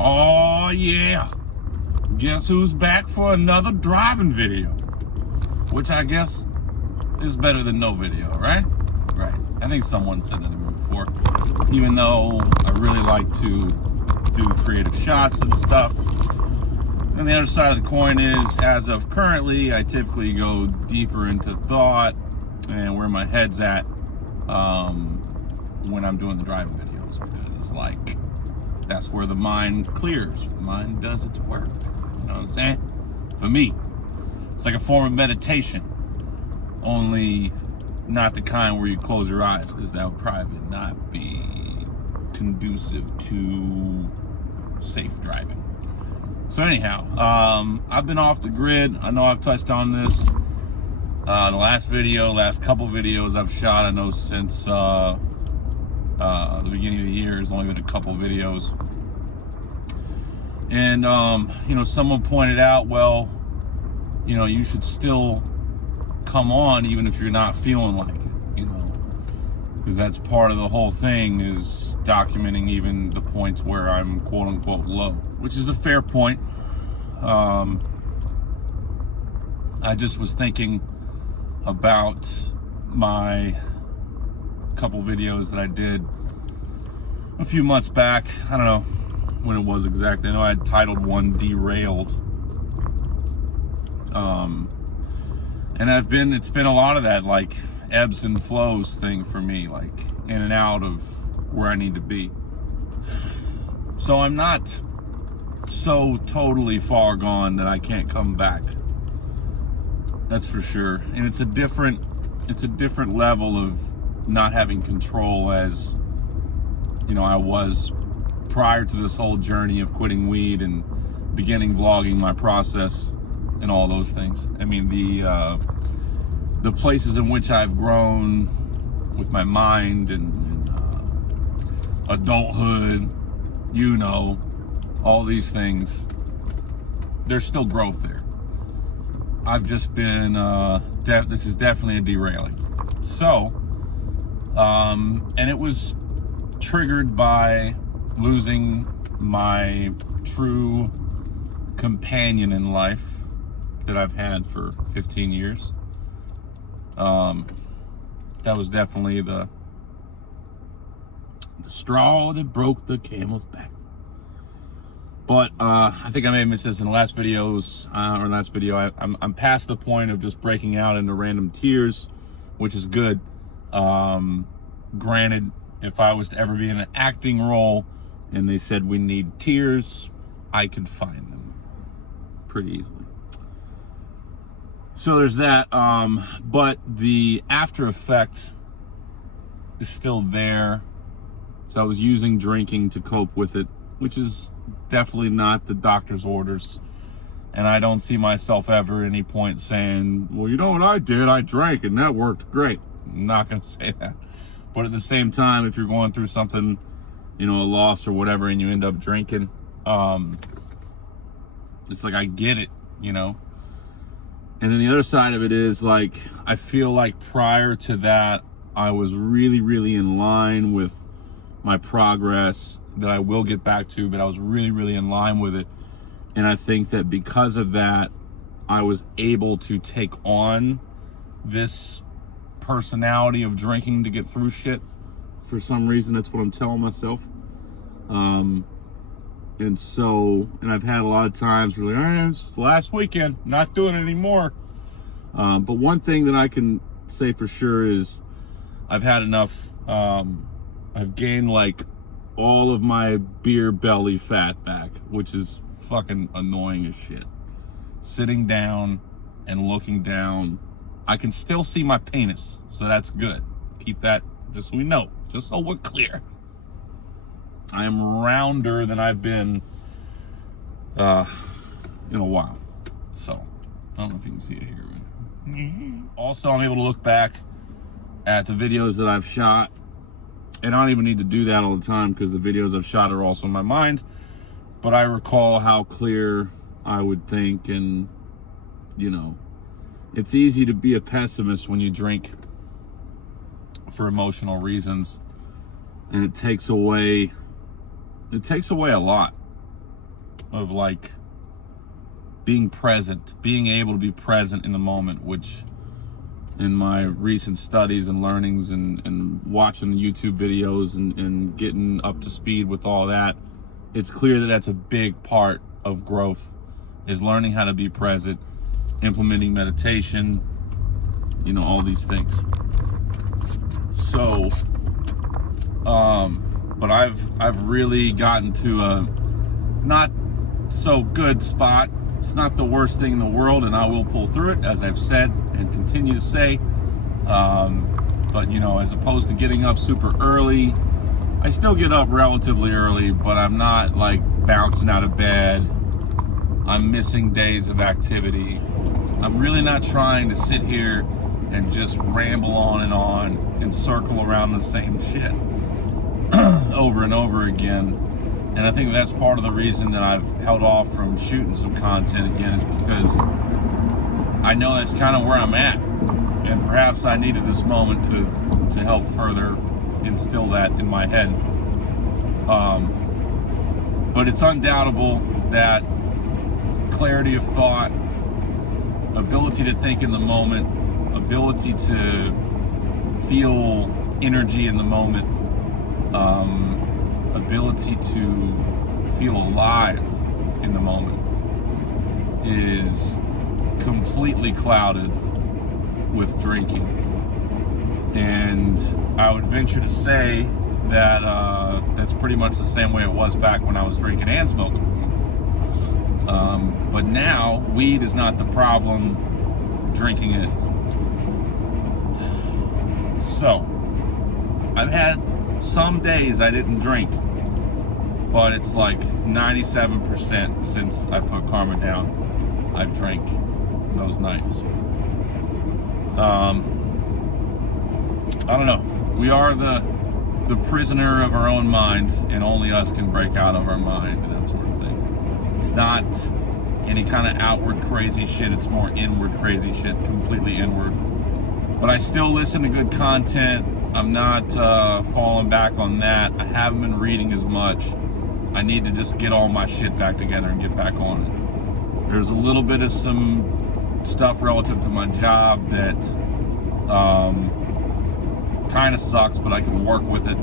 Oh yeah, guess who's back for another driving video? Which I guess is better than no video, right? Right. I think someone said that to me before. Even though I really like to do creative shots and stuff. And the other side of the coin is, as of currently, I typically go deeper into thought and where my head's at when I'm doing the driving videos, because it's like, that's where the mind clears. The mind does its work. You know what I'm saying? For me, it's like a form of meditation, only not the kind where you close your eyes, because that would probably not be conducive to safe driving. So anyhow, I've been off the grid. I know I've touched on this. The last couple videos I've shot, I know since the beginning of the year, there's only been a couple videos. And, you know, someone pointed out, well, you know, you should still come on even if you're not feeling like it, you know, because that's part of the whole thing, is documenting even the points where I'm quote unquote low, which is a fair point. I just was thinking about my couple videos that I did a few months back. I don't know when it was exactly. I know I had titled one Derailed. And it's been a lot of that, like, ebbs and flows thing for me, like in and out of where I need to be. So I'm not so totally far gone that I can't come back. That's for sure. And it's a different level of not having control, as, you know, I was prior to this whole journey of quitting weed and beginning vlogging my process and all those things. I mean, the places in which I've grown with my mind and adulthood, you know, all these things, there's still growth there. I've just been, this is definitely a derailing. So, and it was triggered by losing my true companion in life that I've had for 15 years. That was definitely the straw that broke the camel's back. But I think I may have missed this in the last videos, or last video. I'm past the point of just breaking out into random tears, which is good. Granted, if I was to ever be in an acting role and they said we need tears, I could find them pretty easily. So there's that, but the after effect is still there. So I was using drinking to cope with it, which is definitely not the doctor's orders. And I don't see myself ever at any point saying, well, you know what I did? I drank and that worked great. I'm not going to say that. But at the same time, if you're going through something, you know, a loss or whatever, and you end up drinking, it's like, I get it, you know. And then the other side of it is, like, I feel like prior to that, I was really, really in line with my progress that I will get back to, but I was really, really in line with it. And I think that because of that, I was able to take on this personality of drinking to get through shit. For some reason, that's what I'm telling myself. And I've had a lot of times where, like, all right, it's last weekend, not doing it anymore. But one thing that I can say for sure is I've had enough. I've gained like all of my beer belly fat back, which is fucking annoying as shit. Sitting down and looking down, I can still see my penis, so that's good. Keep that, just so we know, just so we're clear. I am rounder than I've been in a while. So, I don't know if you can see it here. Also, I'm able to look back at the videos that I've shot. And I don't even need to do that all the time, because the videos I've shot are also in my mind. But I recall how clear I would think, and, you know, it's easy to be a pessimist when you drink for emotional reasons. And it takes away a lot. of like being present, being able to be present in the moment, which in my recent studies and learnings and watching the YouTube videos and getting up to speed with all that, it's clear that that's a big part of growth, is learning how to be present, implementing meditation, you know, all these things. So, but I've really gotten to a not so good spot. It's not the worst thing in the world, and I will pull through it, as I've said and continue to say. But you know, as opposed to getting up super early, I still get up relatively early, but I'm not like bouncing out of bed. I'm missing days of activity. I'm really not trying to sit here and just ramble on and circle around the same shit over and over again. And I think that's part of the reason that I've held off from shooting some content again, is because I know that's kind of where I'm at. And perhaps I needed this moment to help further instill that in my head. But it's undoubtable that clarity of thought, ability to think in the moment, ability to feel energy in the moment, ability to feel alive in the moment is completely clouded with drinking. And I would venture to say that that's pretty much the same way it was back when I was drinking and smoking. But now, weed is not the problem, drinking is. So, I've had some days I didn't drink, but it's like 97% since I put Karma down, I've drank those nights. I don't know. We are the prisoner of our own mind, and only us can break out of our mind and that sort of thing. It's not any kind of outward crazy shit. It's more inward crazy shit, completely inward. But I still listen to good content. I'm not falling back on that. I haven't been reading as much. I need to just get all my shit back together and get back on it. There's a little bit of some stuff relative to my job that kind of sucks, but I can work with it.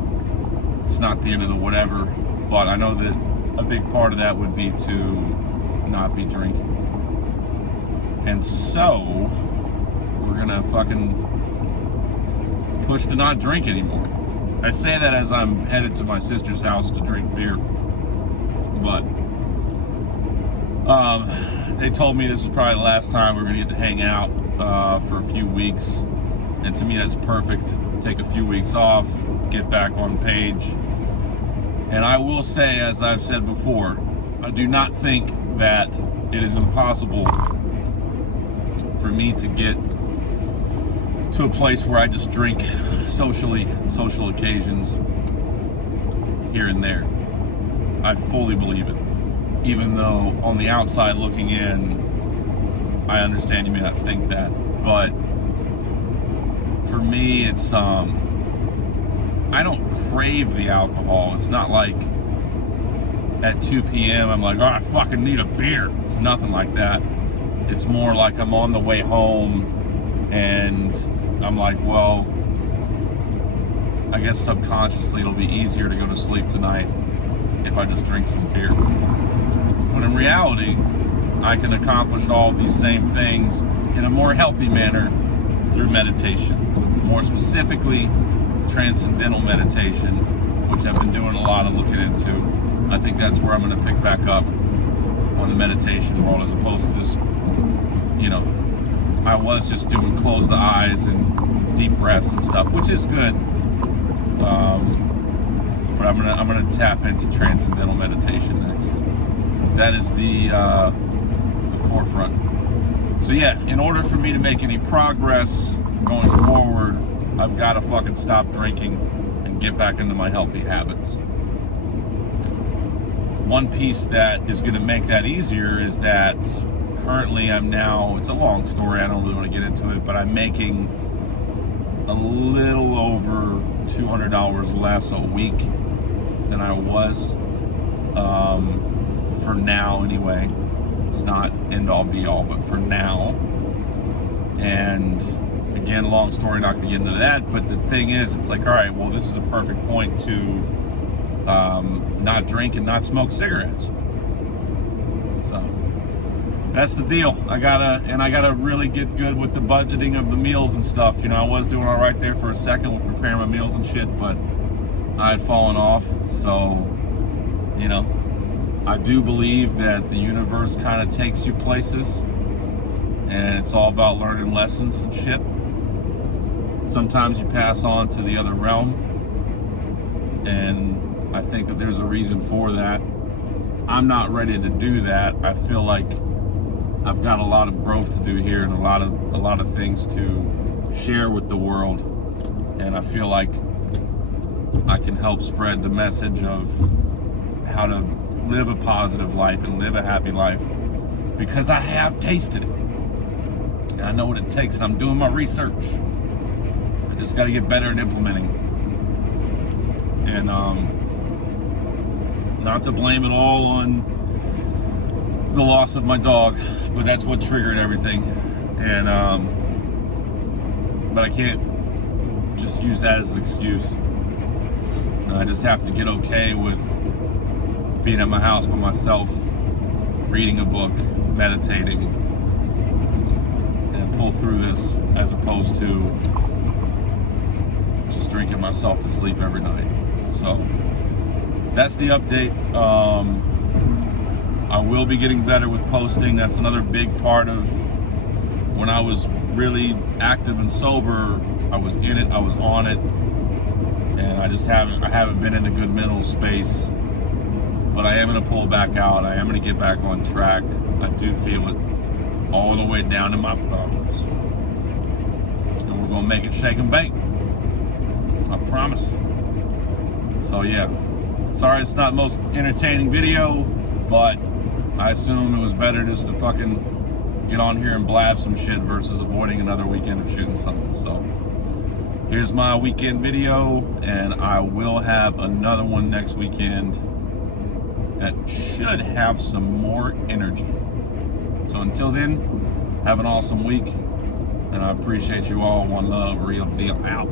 It's not the end of the whatever, but I know that a big part of that would be to not be drinking. And so we're gonna fucking push to not drink anymore. I say that as I'm headed to my sister's house to drink beer, but they told me this was probably the last time we were gonna get to hang out for a few weeks, and to me that's perfect. Take a few weeks off, get back on page. And I will say, as I've said before, I do not think that it is impossible for me to get to a place where I just drink socially, social occasions here and there. I fully believe it. Even though on the outside looking in, I understand you may not think that, but for me, it's I don't crave the alcohol. It's not like at 2 p.m. I'm like, oh, I fucking need a beer. It's nothing like that. It's more like I'm on the way home and I'm like, well, I guess subconsciously it'll be easier to go to sleep tonight if I just drink some beer. When in reality, I can accomplish all of these same things in a more healthy manner through meditation. More specifically, transcendental meditation, which I've been doing a lot of looking into. I think that's where I'm going to pick back up on the meditation world, as opposed to just, you know, I was just doing close the eyes and deep breaths and stuff, which is good. But I'm gonna tap into transcendental meditation next. That is the forefront. So yeah, in order for me to make any progress going forward, I've got to fucking stop drinking and get back into my healthy habits. One piece that is going to make that easier is that currently I'm now, it's a long story, I don't really want to get into it, but I'm making a little over $200 less a week than I was. for now anyway. It's not end all be all, but for now. And again, long story, not gonna get into that, but the thing is, it's like, all right, well, this is a perfect point to not drink and not smoke cigarettes. So that's the deal. I gotta really get good with the budgeting of the meals and stuff. You know, I was doing all right there for a second with preparing my meals and shit, but I had fallen off. So, you know, I do believe that the universe kind of takes you places, and it's all about learning lessons and shit. Sometimes you pass on to the other realm, and I think that there's a reason for that. I'm not ready to do that. I feel like I've got a lot of growth to do here and a lot of things to share with the world, and I feel like I can help spread the message of how to live a positive life and live a happy life, because I have tasted it and I know what it takes, and I'm doing my research. I just got to get better at implementing, and not to blame it all on the loss of my dog, but that's what triggered everything. And but I can't just use that as an excuse. I just have to get okay with being at my house by myself, reading a book, meditating, and pull through this, as opposed to just drinking myself to sleep every night. So that's the update. I will be getting better with posting. That's another big part of when I was really active and sober. I was in it, I was on it, and I haven't been in a good mental space. But I am going to pull back out. I am going to get back on track. I do feel it all the way down in my thumbs. And we're going to make it shake and bake. I promise. So yeah, sorry it's not the most entertaining video, but I assume it was better just to fucking get on here and blab some shit versus avoiding another weekend of shooting something. So here's my weekend video, and I will have another one next weekend that should have some more energy. So until then, have an awesome week, and I appreciate you all. One love, real deal out.